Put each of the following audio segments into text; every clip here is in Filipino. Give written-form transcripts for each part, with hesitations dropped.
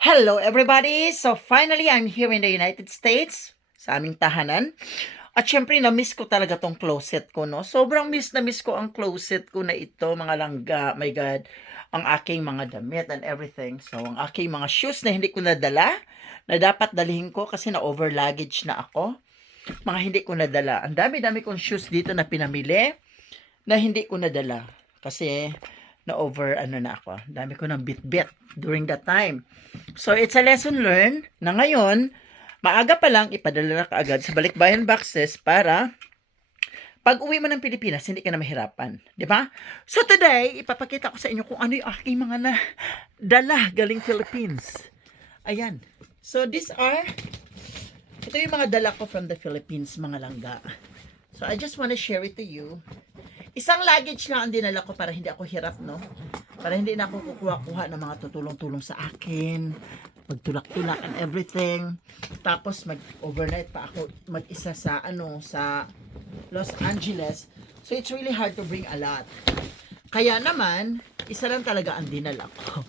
Hello everybody! So finally, I'm here in the United States, sa aming tahanan. At syempre, na-miss ko talaga tong closet ko, no? Sobrang miss na miss ko ang closet ko na ito, mga langga, my God. Ang aking mga damit and everything. So, ang aking mga shoes na hindi ko nadala, na dapat dalhin ko kasi na-over luggage na ako. Mga hindi ko nadala. Ang dami-dami kong shoes dito na pinamili, na hindi ko nadala. Kasi, na-over, na ako. Dami ko ng bit-bit during that time. So, it's a lesson learned na ngayon, maaga pa lang ipadala na kaagad sa balikbayan boxes para pag uwi mo ng Pilipinas, hindi ka na mahirapan. Di ba? So, today, ipapakita ko sa inyo kung ano yung aking mga dala galing Philippines. Ayan. So, ito yung mga dala ko from the Philippines, mga langga. So, I just wanna share it to you. Isang luggage lang ang dinala ko para hindi ako hirap, no? Para hindi na ako kukuha-kuha ng mga tutulong-tulong sa akin, magtulak-tulak and everything. Tapos mag-overnight pa ako mag-isa sa sa Los Angeles. So it's really hard to bring a lot. Kaya naman, isa lang talaga ang dinala ko.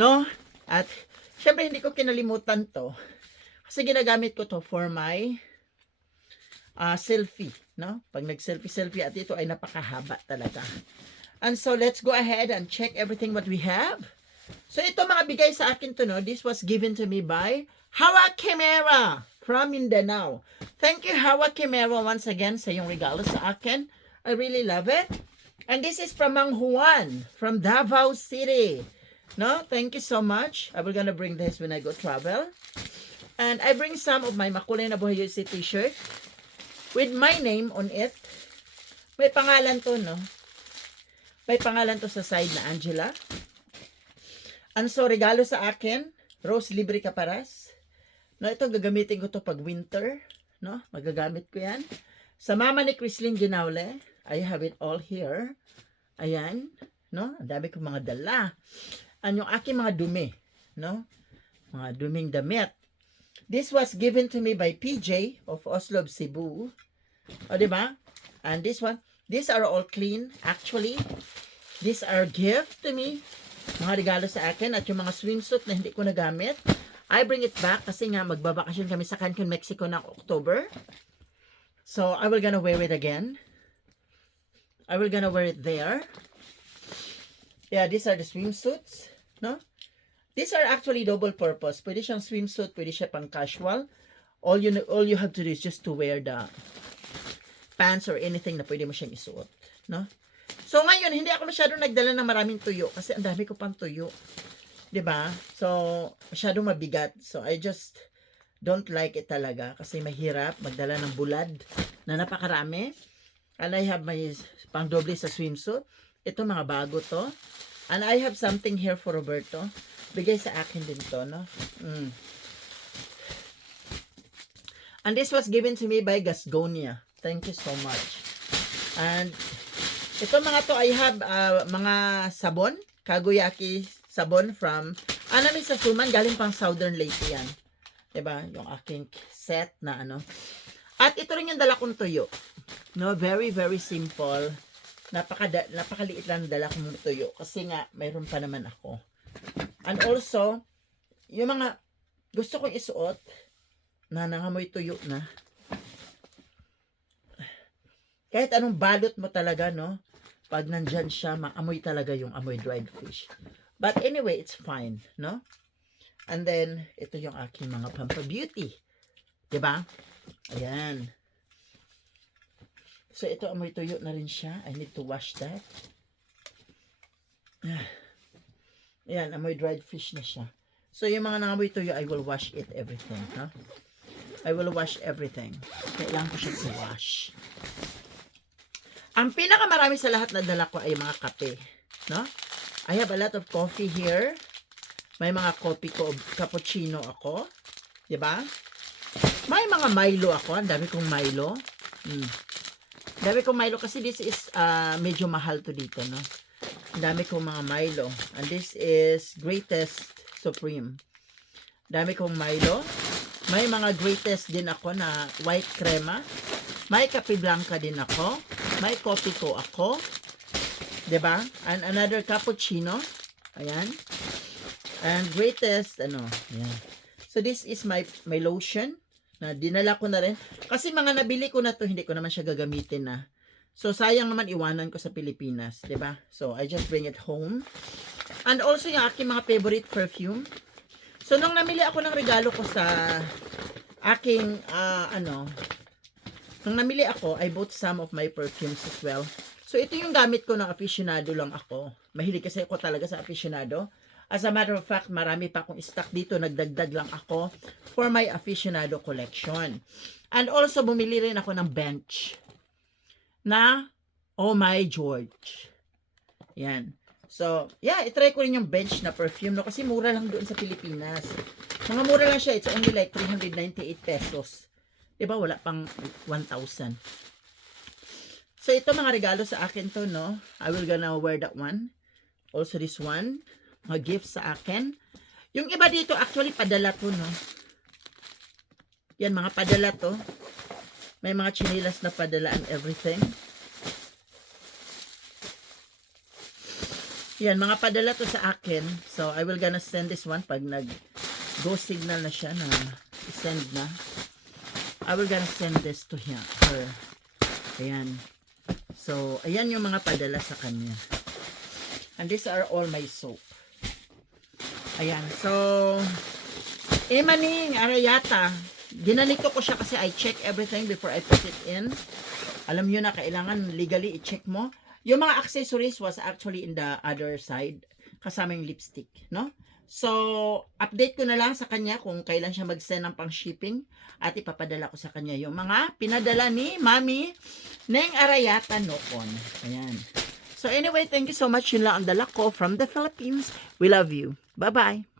No? At syempre hindi ko kinalimutan to. Kasi ginagamit ko to for my selfie, no? Pag nag-selfie at ito ay napakahaba talaga. And so let's go ahead and check everything what we have. So ito mga bigay sa akin to, no? This was given to me by Hawa Kimera from Mindanao. Thank you Hawa Kimera once again sa yung regalo sa akin. I really love it. And this is from Mang Juan from Davao City. No, thank you so much. I will gonna bring this when I go travel. And I bring some of my Makulay na Buhay USA t-shirt with my name on it. May pangalan to, no? May pangalan to sa side na Angela. And so, regalo sa akin, Rose Libre Caparas. No, ito, gagamitin ko to pag winter. No? Magagamit ko yan. Sa mama ni Chrislyn Ginaule, I have it all here. Ayan. No? Ang dami kong mga dala. And yung aking mga dumi. No? Mga duming damit. This was given to me by PJ of Oslo, Cebu. O, diba? And this one, these are all clean. Actually, these are gift to me. Mga regalo sa akin. At yung mga swimsuit na hindi ko nagamit, I bring it back kasi nga magbabakasyon kami sa Cancun, Mexico ng October. So, I will gonna wear it again. I will gonna wear it there. Yeah, these are the swimsuits. No? These are actually double purpose. Pwede siyang swimsuit, pwede siya pang casual. All you have to do is just to wear the pants or anything na pwede mo siyang isuot, no? So ngayon hindi ako masyadong nagdala ng maraming tuyo kasi ang dami ko pang tuyo. 'Di ba? So masyadong mabigat. So I just don't like it talaga kasi mahirap magdala ng bulad na napakarami. And I have my pang doble sa swimsuit. Ito mga bago to. And I have something here for Roberto. Bigay sa akin din to, no? And this was given to me by Gasgonia. Thank you so much. And ito mga to, I have mga sabon. Kaguyaki sabon from namin sa Suman. Galing pang Southern Leyte yan. Diba? Yung aking set na ano. At ito rin yung dala kong tuyo. No? Very, very simple. Napakaliit lang dala kong tuyo. Kasi nga, mayroon pa naman ako. And also, yung mga gusto kong isuot na nangamoy tuyo na. Kahit anong balot mo talaga, no? Pag nandyan siya, maamoy talaga yung amoy dried fish. But anyway, it's fine, no? And then, ito yung aking mga Pampa Beauty. Diba? Ayan. So, ito amoy tuyo na rin siya. I need to wash that. Ayan, amoy dried fish na siya. So, yung mga nangamoy tuyo, I will wash it everything. Huh? I will wash everything. Kailangan ko siyang i-wash. Ang pinakamarami sa lahat na dala ko ay mga kape. No? I have a lot of coffee here. May mga coffee ko, cappuccino ako. Diba? May mga Milo ako. Ang dami kong Milo. Dami kong Milo kasi this is medyo mahal to dito, no? Ang dami kong mga Milo. And this is Greatest Supreme. Dami kong Milo. May mga Greatest din ako na white crema. May Kape Blanca din ako. May coffee ko ako. 'Di ba? And another cappuccino. Ayan. And greatest, yan. So, this is my lotion na dinala ko na rin. Kasi mga nabili ko na to, hindi ko naman siya gagamitin na. So, sayang naman iwanan ko sa Pilipinas, 'di ba? So, I just bring it home. And also, yung aking mga favorite perfume. So, nung namili ako ng regalo ko sa aking, nung namili ako, I bought some of my perfumes as well. So, ito yung gamit ko ng aficionado lang ako. Mahilig kasi ako talaga sa aficionado. As a matter of fact, marami pa akong stock dito. Nagdagdag lang ako for my aficionado collection. And also, bumili rin ako ng bench na Oh My George. Yan. So, yeah, itry ko rin yung bench na perfume, no? Kasi mura lang doon sa Pilipinas. Mga mura lang siya. It's only like 398 pesos. Diba? Wala pang 1,000. So, ito mga regalo sa akin to, no? I will gonna wear that one. Also, this one. Mga gifts sa akin. Yung iba dito, actually, padala to, no? Yan, mga padala to. May mga chinilas na padala and everything. Yan, mga padala to sa akin. So, I will gonna send this one pag nag-go signal na siya na send na. I will gonna send this to her. Ayan. So, ayan yung mga padala sa kanya. And these are all my soap. Ayan. So, Emaning Arayata. Ginanito ko siya kasi I check everything before I put it in. Alam nyo na, kailangan legally i-check mo. Yung mga accessories was actually in the other side. Kasama yung lipstick, no? So, update ko na lang sa kanya kung kailan siya mag-send ng pang-shipping. At ipapadala ko sa kanya yung mga pinadala ni Mami Neng Arayata Nocon. Ayan. So, anyway, thank you so much. Yun lang ang dala ko from the Philippines. We love you. Bye-bye.